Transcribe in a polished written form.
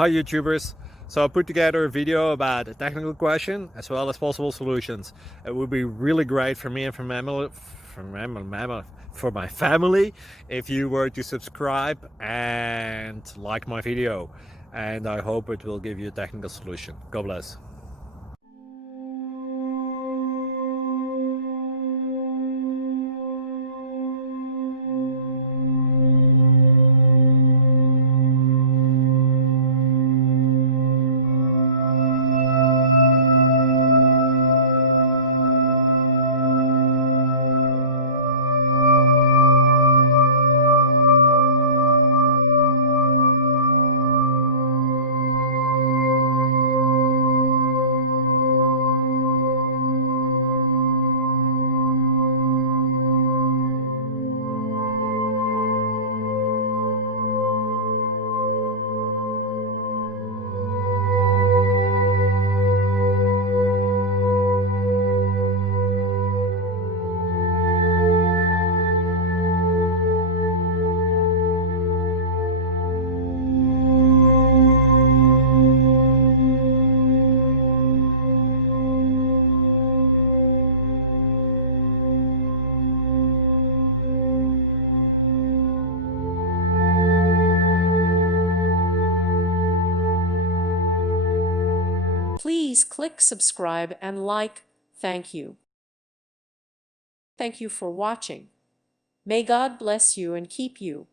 Hi YouTubers! So I put together a video about a technical question as well as possible solutions. It would be really great for me and for my family if you were to subscribe and like my video, and I hope it will give you a technical solution. God bless. Please click subscribe and like. Thank you. Thank you for watching. May God bless you and keep you.